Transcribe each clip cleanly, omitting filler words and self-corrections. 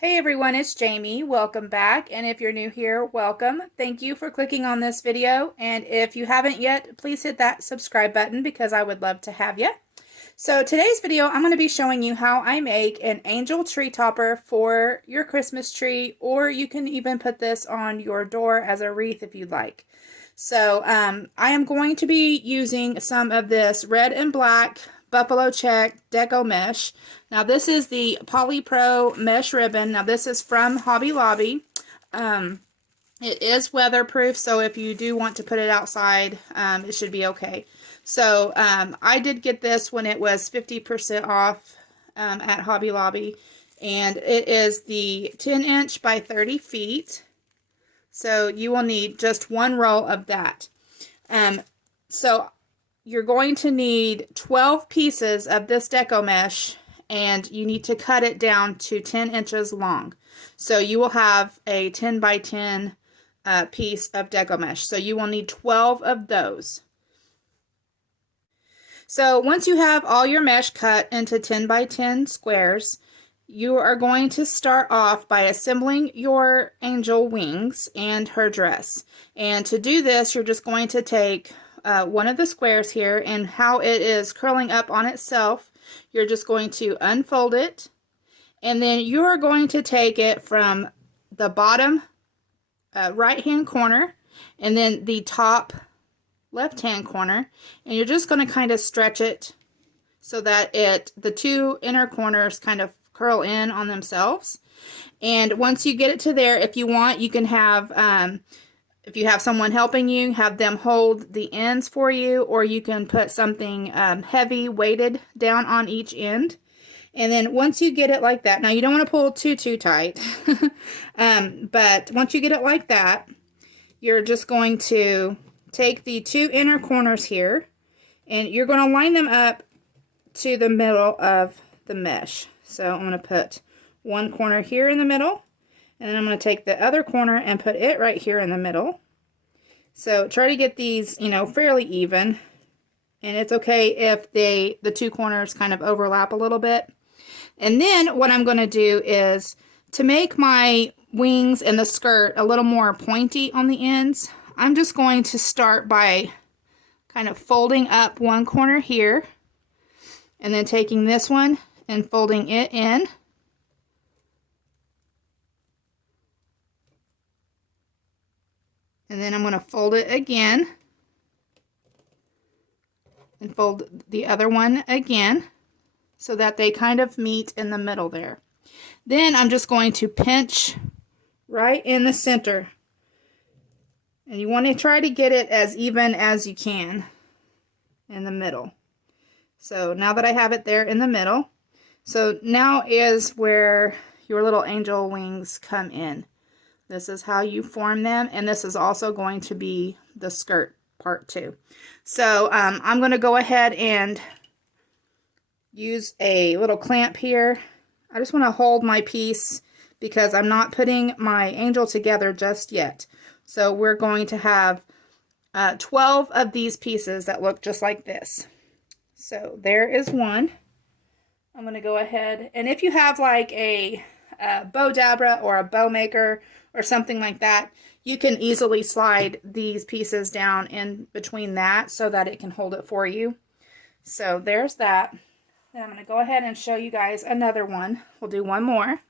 Hey everyone, it's Jamie. Welcome back. And if you're new here, welcome. Thank you for clicking on this video. And if you haven't yet, please hit that subscribe button because I would love to have you. So today's video, I'm going to be showing you how I make an angel tree topper for your Christmas tree, or you can even put this on your door as a wreath if you'd like. So I am going to be using some of this red and black buffalo check deco mesh. Now this is the polypro mesh ribbon. Now this is from Hobby Lobby. It is weatherproof, so if you do want to put it outside, it should be okay. So I did get this when it was 50% off at Hobby Lobby, and it is the 10-inch by 30 feet. So you will need just one roll of that. So you're going to need 12 pieces of this deco mesh, and you need to cut it down to 10 inches long. So you will have a 10 by 10 piece of deco mesh. So you will need 12 of those. So once you have all your mesh cut into 10 by 10 squares, you are going to start off by assembling your angel wings and her dress. And to do this, you're just going to take one of the squares here, and how it is curling up on itself, you're just going to unfold it, and then you're going to take it from the bottom right hand corner and then the top left hand corner, and you're just going to kind of stretch it so that the two inner corners kind of curl in on themselves. And once you get it to there, if you want, you can have if you have someone helping you, have them hold the ends for you, or you can put something heavy weighted down on each end. And then once you get it like that, now you don't want to pull too tight, but once you get it like that, you're just going to take the two inner corners here, and you're going to line them up to the middle of the mesh. So I'm going to put one corner here in the middle, and then I'm going to take the other corner and put it right here in the middle. So try to get these, fairly even. And it's okay if the two corners kind of overlap a little bit. And then what I'm going to do is, to make my wings and the skirt a little more pointy on the ends, I'm just going to start by kind of folding up one corner here, and then taking this one and folding it in. And then I'm going to fold it again and fold the other one again so that they kind of meet in the middle there. Then I'm just going to pinch right in the center. And you want to try to get it as even as you can in the middle. So now that I have it there in the middle, so now is where your little angel wings come in. This is how you form them, and this is also going to be the skirt part too. So I'm going to go ahead and use a little clamp here. I just want to hold my piece because I'm not putting my angel together just yet. So we're going to have 12 of these pieces that look just like this. So there is one. I'm going to go ahead, and if you have like a bow dabra or a bow maker or something like that, you can easily slide these pieces down in between that so that it can hold it for you. So there's that. Then I'm going to go ahead and show you guys another one. We'll do one more.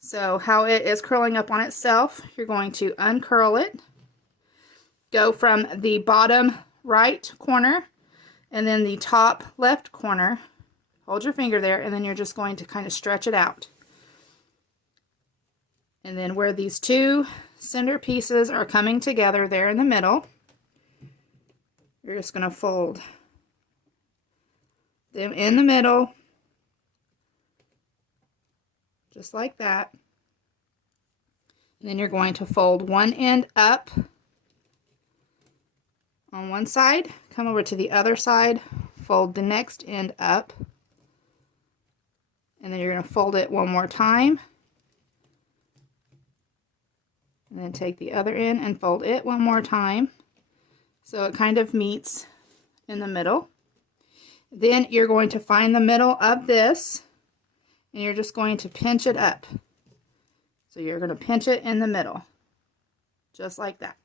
So how it is curling up on itself, you're going to uncurl it, go from the bottom right corner and then the top left corner. Hold your finger there, and then you're just going to kind of stretch it out. And then where these two center pieces are coming together there in the middle, you're just going to fold them in the middle, just like that. And then you're going to fold one end up on one side, come over to the other side, fold the next end up, and then you're going to fold it one more time, and then take the other end and fold it one more time so it kind of meets in the middle. Then you're going to find the middle of this, and you're just going to pinch it up. So you're going to pinch it in the middle, just like that.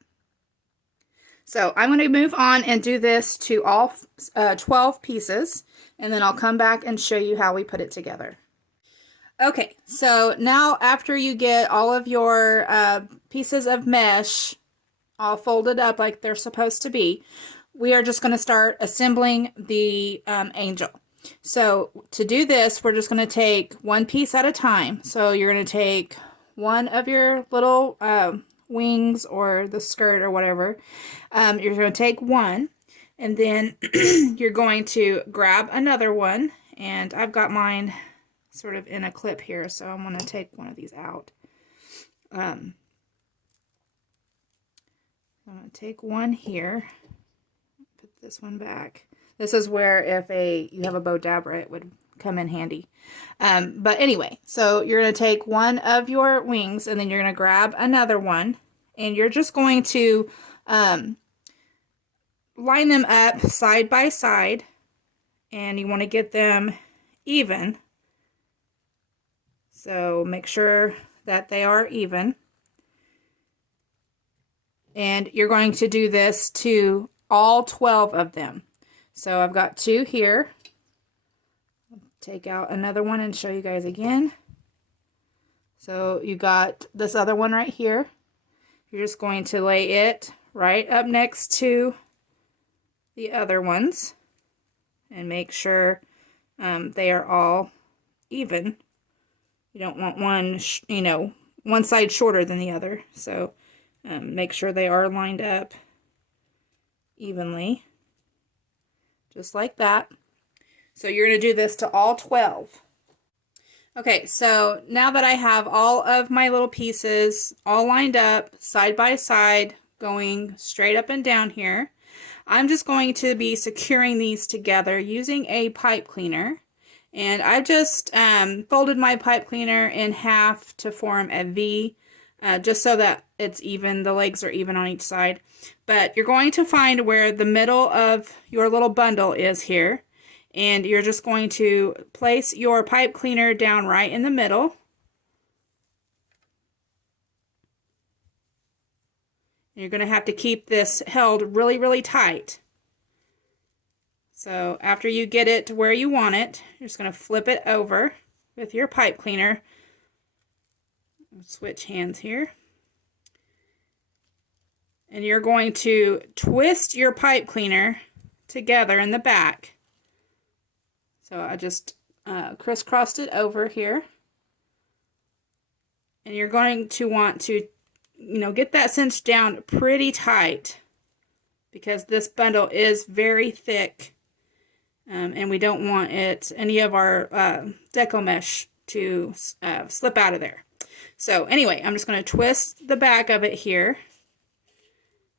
So I'm going to move on and do this to all 12 pieces, and then I'll come back and show you how we put it together. Okay, so now after you get all of your pieces of mesh all folded up like they're supposed to be, we are just going to start assembling the angel. So to do this, we're just going to take one piece at a time. So you're going to take one of your little wings or the skirt or whatever. You're going to take one, and then you're going to grab another one, and I've got mine sort of in a clip here, so I'm going to take one of these out. I'm going to take one here, put this one back. This is where if you have a bow dabra, it would come in handy. But anyway, so you're going to take one of your wings, and then you're going to grab another one, and you're just going to line them up side by side, and you want to get them even. So make sure that they are even. And you're going to do this to all 12 of them. So I've got 2 here. Take out another one and show you guys again. So you got this other one right here. You're just going to lay it right up next to the other ones and make sure they are all even. You don't want one, one side shorter than the other. So make sure they are lined up evenly, just like that. So you're going to do this to all 12. Okay, so now that I have all of my little pieces all lined up side by side, going straight up and down here, I'm just going to be securing these together using a pipe cleaner. And I just folded my pipe cleaner in half to form a V, just so that it's even, the legs are even on each side. But you're going to find where the middle of your little bundle is here. And you're just going to place your pipe cleaner down right in the middle. You're going to have to keep this held really, really tight. So after you get it to where you want it, you're just going to flip it over with your pipe cleaner. Switch hands here. And you're going to twist your pipe cleaner together in the back. So I just crisscrossed it over here. And you're going to want to, get that cinched down pretty tight, because this bundle is very thick. And we don't want any of our deco mesh to slip out of there. So anyway, I'm just going to twist the back of it here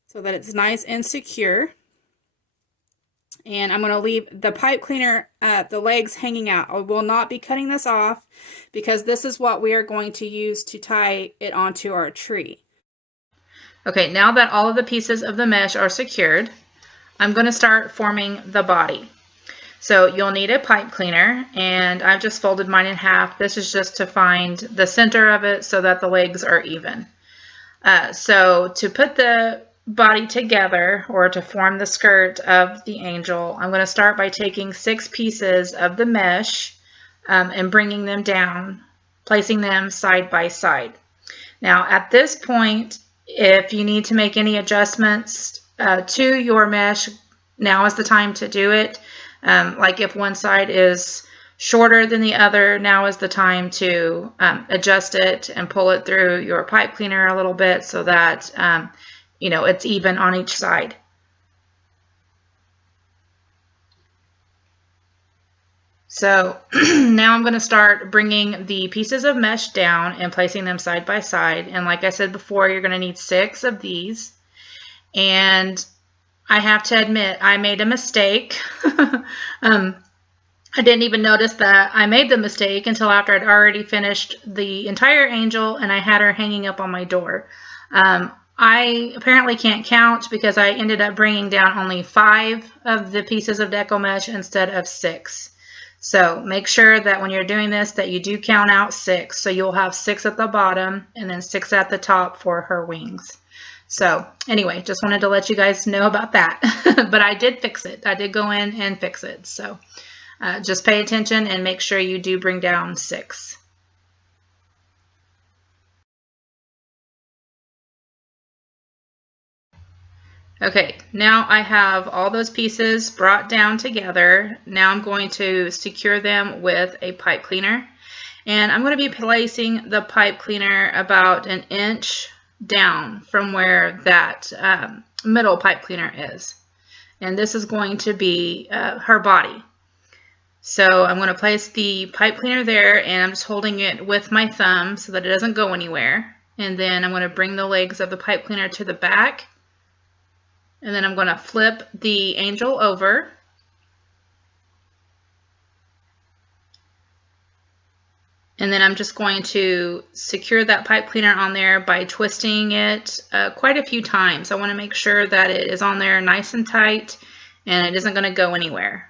so that it's nice and secure. And I'm going to leave the pipe cleaner, the legs hanging out. I will not be cutting this off, because this is what we are going to use to tie it onto our tree. Okay, now that all of the pieces of the mesh are secured, I'm going to start forming the body. So you'll need a pipe cleaner, and I've just folded mine in half. This is just to find the center of it so that the legs are even. So to put the body together, or to form the skirt of the angel, I'm going to start by taking 6 pieces of the mesh and bringing them down, placing them side by side. Now at this point, if you need to make any adjustments to your mesh, now is the time to do it. Like if one side is shorter than the other, now is the time to adjust it and pull it through your pipe cleaner a little bit so that it's even on each side. So now I'm going to start bringing the pieces of mesh down and placing them side by side. And like I said before, you're going to need 6 of these. And I have to admit, I made a mistake. I didn't even notice that I made the mistake until after I'd already finished the entire angel and I had her hanging up on my door. I apparently can't count, because I ended up bringing down only 5 of the pieces of deco mesh instead of 6. So make sure that when you're doing this that you do count out 6. So you'll have 6 at the bottom and then 6 at the top for her wings. So anyway, just wanted to let you guys know about that. But I did fix it. I did go in and fix it. So just pay attention and make sure you do bring down 6. Okay, now I have all those pieces brought down together. Now I'm going to secure them with a pipe cleaner. And I'm going to be placing the pipe cleaner about an inch down from where that middle pipe cleaner is. And this is going to be her body. So I'm going to place the pipe cleaner there, and I'm just holding it with my thumb so that it doesn't go anywhere. And then I'm going to bring the legs of the pipe cleaner to the back. And then I'm going to flip the angel over. And then I'm just going to secure that pipe cleaner on there by twisting it quite a few times. I want to make sure that it is on there nice and tight and it isn't going to go anywhere.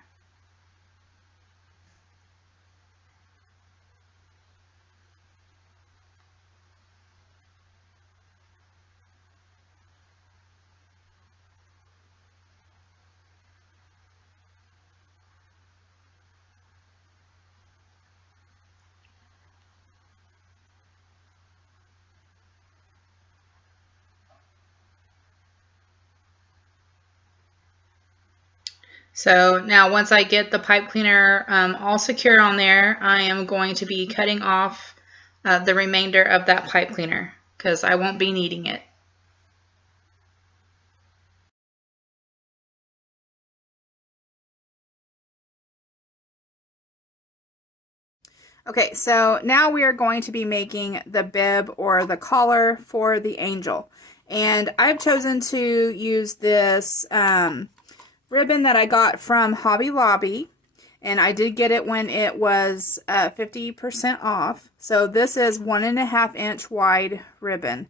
So now once I get the pipe cleaner all secure on there, I am going to be cutting off the remainder of that pipe cleaner because I won't be needing it. Okay, so now we are going to be making the bib or the collar for the angel. And I've chosen to use this ribbon that I got from Hobby Lobby. And I did get it when it was 50% off. So this is 1.5 inch wide ribbon.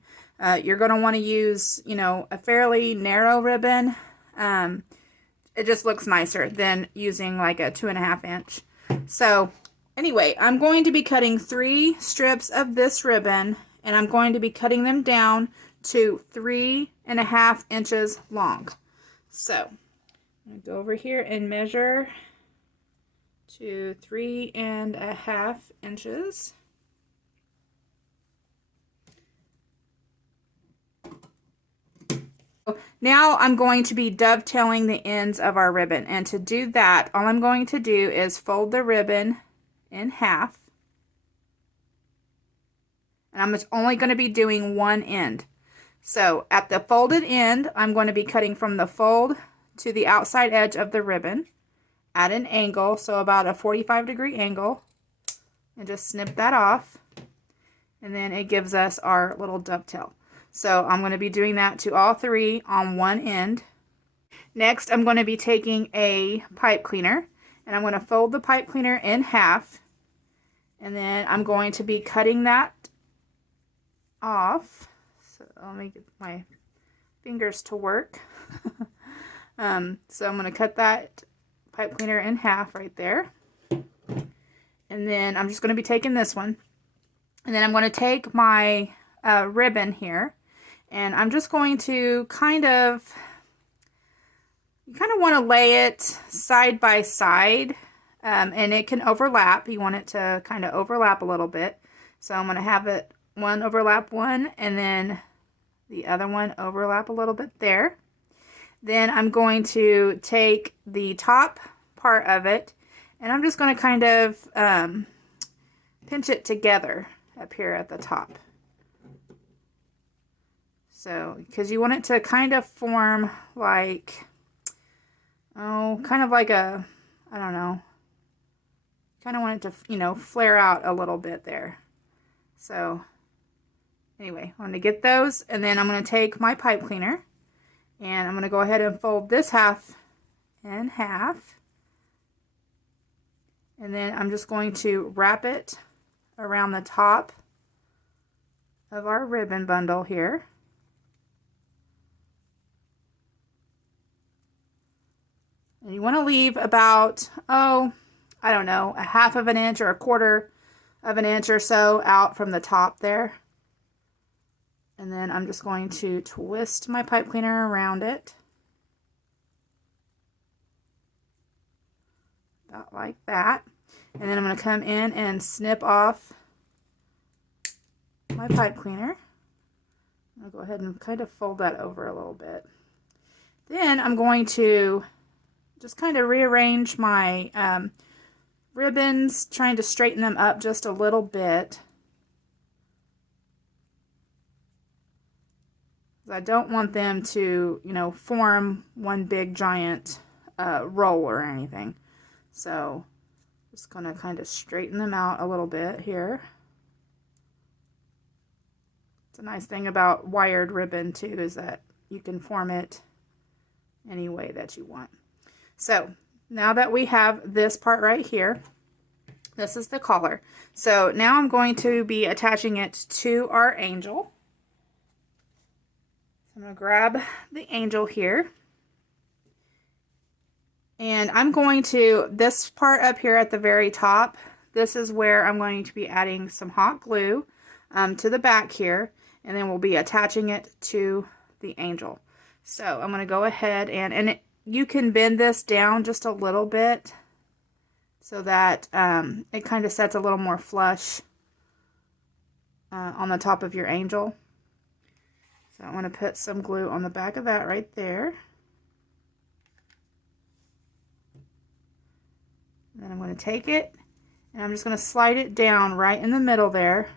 You're going to want to use, you know, a fairly narrow ribbon. It just looks nicer than using like a 2.5 inch. So anyway, I'm going to be cutting 3 strips of this ribbon, and I'm going to be cutting them down to 3.5 inches long. So I'm going to go over here and measure to 3.5 inches. Now I'm going to be dovetailing the ends of our ribbon, and to do that, all I'm going to do is fold the ribbon in half, and I'm only going to be doing one end. So at the folded end, I'm going to be cutting from the fold to the outside edge of the ribbon at an angle, so about a 45-degree angle, and just snip that off, and then it gives us our little dovetail. So I'm going to be doing that to all 3 on one end. Next, I'm going to be taking a pipe cleaner, and I'm going to fold the pipe cleaner in half, and then I'm going to be cutting that off. So let me get my fingers to work. So I'm going to cut that pipe cleaner in half right there. And then I'm just going to be taking this one. And then I'm going to take my ribbon here, and I'm just going to kind of want to lay it side by side, and it can overlap. You want it to kind of overlap a little bit. So I'm going to have it one overlap one, and then the other one overlap a little bit there. Then I'm going to take the top part of it, and I'm just going to kind of pinch it together up here at the top. So, because you want it to kind of form like, kind of like a, I don't know, kind of want it to, you know, flare out a little bit there. So, anyway, I'm going to get those, and then I'm going to take my pipe cleaner, and I'm going to go ahead and fold this half in half, and then I'm just going to wrap it around the top of our ribbon bundle here. And you want to leave about, I don't know, a half of an inch or a quarter of an inch or so out from the top there. And then I'm just going to twist my pipe cleaner around it. About like that. And then I'm going to come in and snip off my pipe cleaner. I'll go ahead and kind of fold that over a little bit. Then I'm going to just kind of rearrange my ribbons, trying to straighten them up just a little bit. I don't want them to, form one big giant roll or anything. So just going to kind of straighten them out a little bit here. It's a nice thing about wired ribbon too, is that you can form it any way that you want. So now that we have this part right here, this is the collar. So now I'm going to be attaching it to our angel. I'm going to grab the angel here. And I'm going to, this part up here at the very top, this is where I'm going to be adding some hot glue to the back here. And then we'll be attaching it to the angel. So I'm going to go ahead and you can bend this down just a little bit so that it kind of sets a little more flush on the top of your angel. So I want to put some glue on the back of that right there. And then I'm going to take it and I'm just going to slide it down right in the middle there.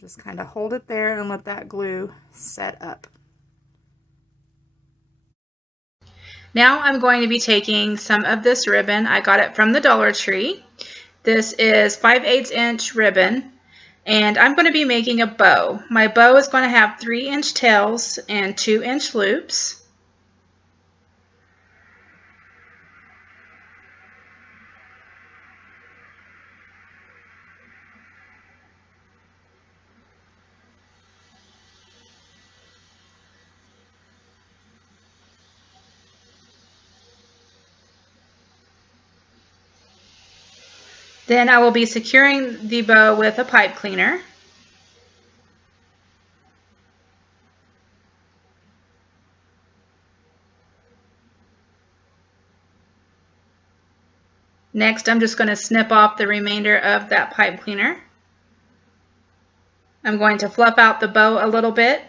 Just kind of hold it there and let that glue set up. Now I'm going to be taking some of this ribbon. I got it from the Dollar Tree. This is 5/8 inch ribbon, and I'm going to be making a bow. My bow is going to have 3-inch tails and 2-inch loops. Then I will be securing the bow with a pipe cleaner. Next, I'm just going to snip off the remainder of that pipe cleaner. I'm going to fluff out the bow a little bit.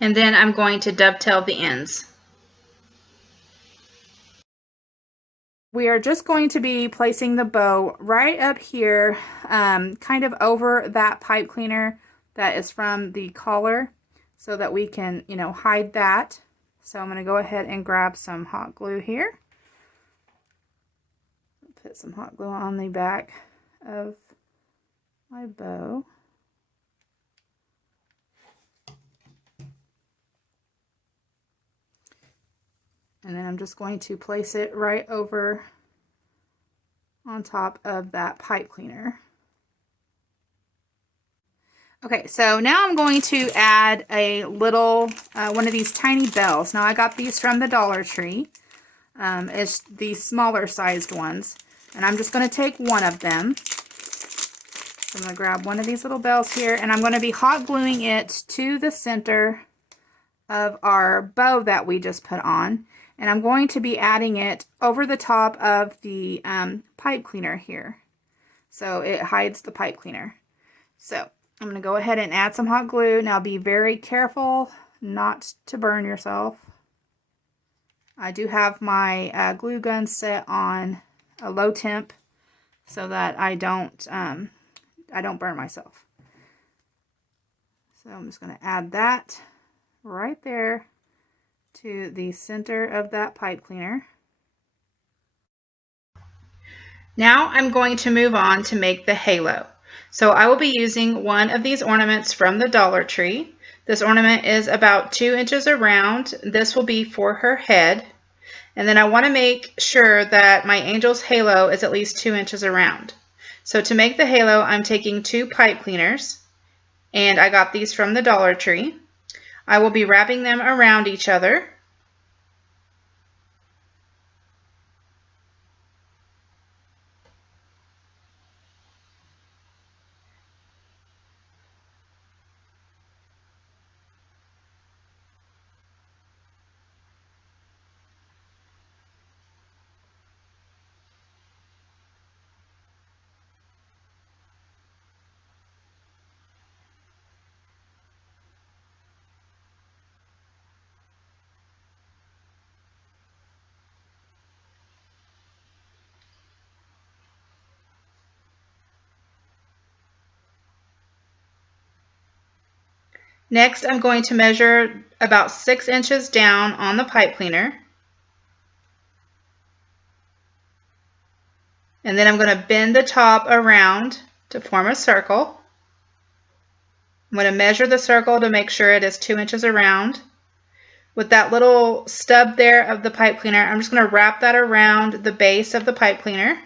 And then I'm going to dovetail the ends. We are just going to be placing the bow right up here, kind of over that pipe cleaner that is from the collar so that we can, hide that. So I'm going to go ahead and grab some hot glue here. Put some hot glue on the back of my bow. And then I'm just going to place it right over on top of that pipe cleaner. Okay, so now I'm going to add a little, one of these tiny bells. Now I got these from the Dollar Tree. It's the smaller sized ones. And I'm just going to take one of them. So I'm going to grab one of these little bells here, and I'm going to be hot gluing it to the center of our bow that we just put on. And I'm going to be adding it over the top of the pipe cleaner here. So it hides the pipe cleaner. So I'm going to go ahead and add some hot glue. Now be very careful not to burn yourself. I do have my glue gun set on a low temp so that I don't burn myself. So I'm just going to add that right there to the center of that pipe cleaner. Now I'm going to move on to make the halo. So I will be using one of these ornaments from the Dollar Tree. This ornament is about 2 inches around. This will be for her head. And then I want to make sure that my angel's halo is at least 2 inches around. So to make the halo, I'm taking 2 pipe cleaners, and I got these from the Dollar Tree. I will be wrapping them around each other. Next, I'm going to measure about 6 inches down on the pipe cleaner. And then I'm going to bend the top around to form a circle. I'm going to measure the circle to make sure it is 2 inches around. With that little stub there of the pipe cleaner, I'm just going to wrap that around the base of the pipe cleaner.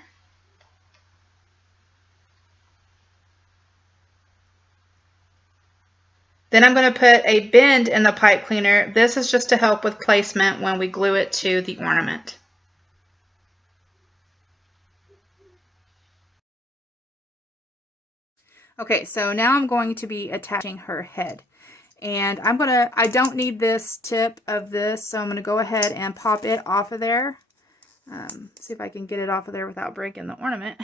Then I'm going to put a bend in the pipe cleaner. This is just to help with placement when we glue it to the ornament. Okay, so now I'm going to be attaching her head. And I don't need this tip of this, so I'm going to go ahead and pop it off of there. See if I can get it off of there without breaking the ornament.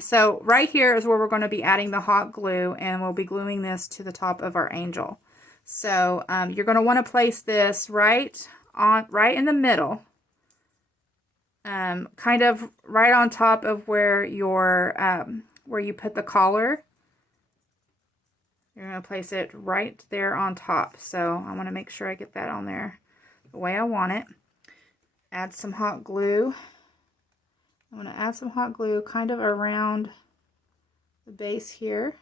So right here is where we're going to be adding the hot glue, and we'll be gluing this to the top of our angel. So you're going to want to place this right in the middle, kind of right on top of where where you put the collar. You're going to place it right there on top. So I want to make sure I get that on there the way I want it. Add some hot glue. I'm going to add some hot glue kind of around the base here,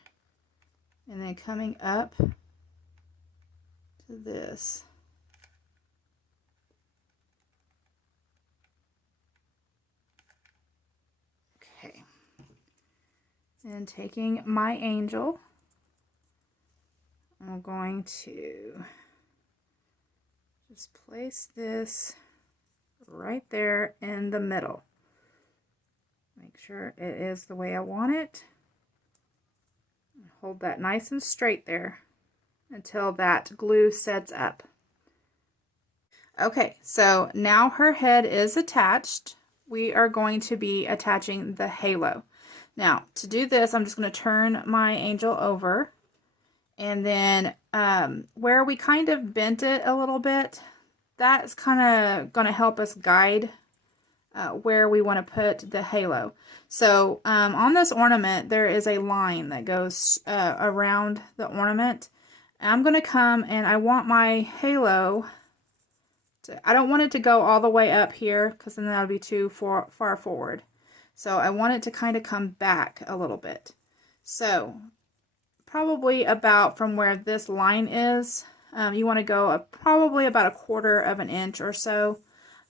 and then coming up to this. Okay. And taking my angel, I'm going to just place this right there in the middle. Make sure it is the way I want it. Hold that nice and straight there until that glue sets up. Okay, so now her head is attached. We are going to be attaching the halo. Now, to do this, I'm just going to turn my angel over, and then where we kind of bent it a little bit, that's kind of going to help us guide where we want to put the halo. So on this ornament, there is a line that goes around the ornament. I'm going to come, and I want my halo I don't want it to go all the way up here, because then that would be too far forward. So I want it to kind of come back a little bit. So probably about from where this line is, you want to go probably about 1/4 of an inch or so.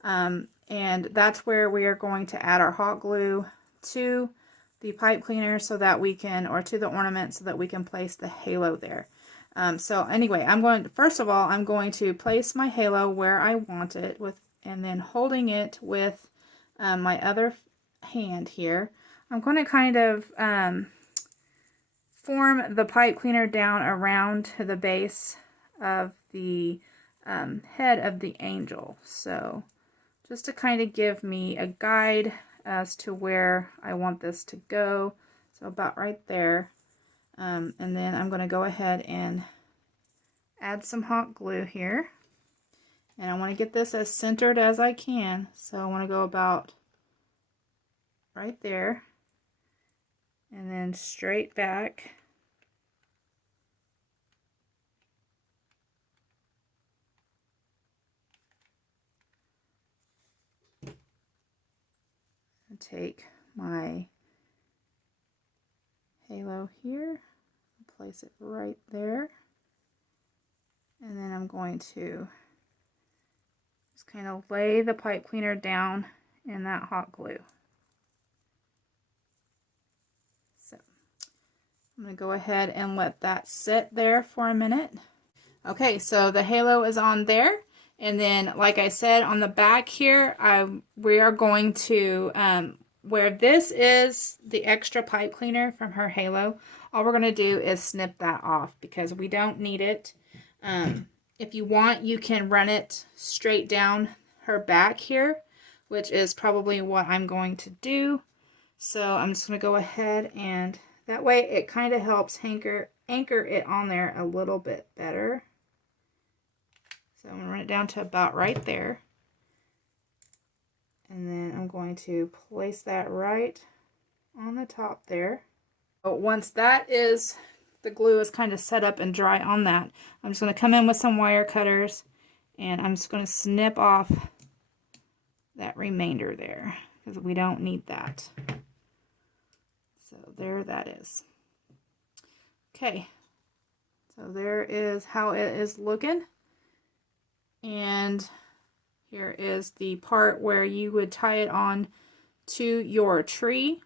And that's where we are going to add our hot glue to the pipe cleaner so that we can, or to the ornament so that we can place the halo there. So anyway, first of all, I'm going to place my halo where I want it and then holding it with my other hand here. I'm going to kind of form the pipe cleaner down around the base of the head of the angel. So just to kind of give me a guide as to where I want this to go. So about right there. And then I'm going to go ahead and add some hot glue here. And I want to get this as centered as I can. So I want to go about right there. And then straight back. And take my halo here. Place it right there. And then I'm going to just kind of lay the pipe cleaner down in that hot glue. So I'm going to go ahead and let that sit there for a minute. Okay, so the halo is on there. And then, like I said, on the back here, we are going to, where this is the extra pipe cleaner from her halo, all we're going to do is snip that off because we don't need it. If you want, you can run it straight down her back here, which is probably what I'm going to do. So I'm just going to go ahead, and that way it kind of helps anchor it on there a little bit better. So I'm going to run it down to about right there. And then I'm going to place that right on the top there. But once that is, the glue is kind of set up and dry on that, I'm just going to come in with some wire cutters and I'm just going to snip off that remainder there because we don't need that. So there that is. Okay, so there is how it is looking. And here is the part where you would tie it on to your tree,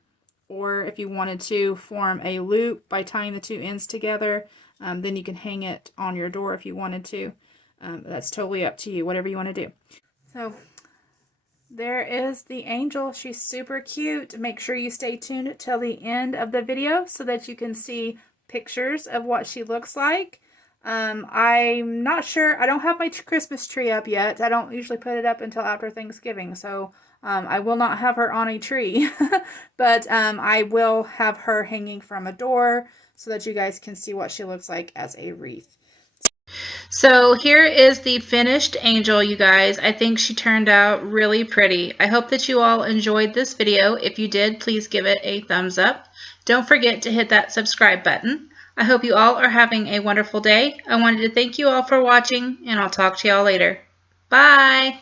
or if you wanted to form a loop by tying the two ends together, then you can hang it on your door if you wanted to. That's totally up to you, whatever you want to do. So there is the angel. She's super cute. Make sure you stay tuned till the end of the video so that you can see pictures of what she looks like. I'm not sure. I don't have my Christmas tree up yet. I don't usually put it up until after Thanksgiving, so I will not have her on a tree, but I will have her hanging from a door so that you guys can see what she looks like as a wreath. So here is the finished angel, you guys. I think she turned out really pretty. I hope that you all enjoyed this video. If you did, please give it a thumbs up. Don't forget to hit that subscribe button. I hope you all are having a wonderful day. I wanted to thank you all for watching, and I'll talk to y'all later. Bye!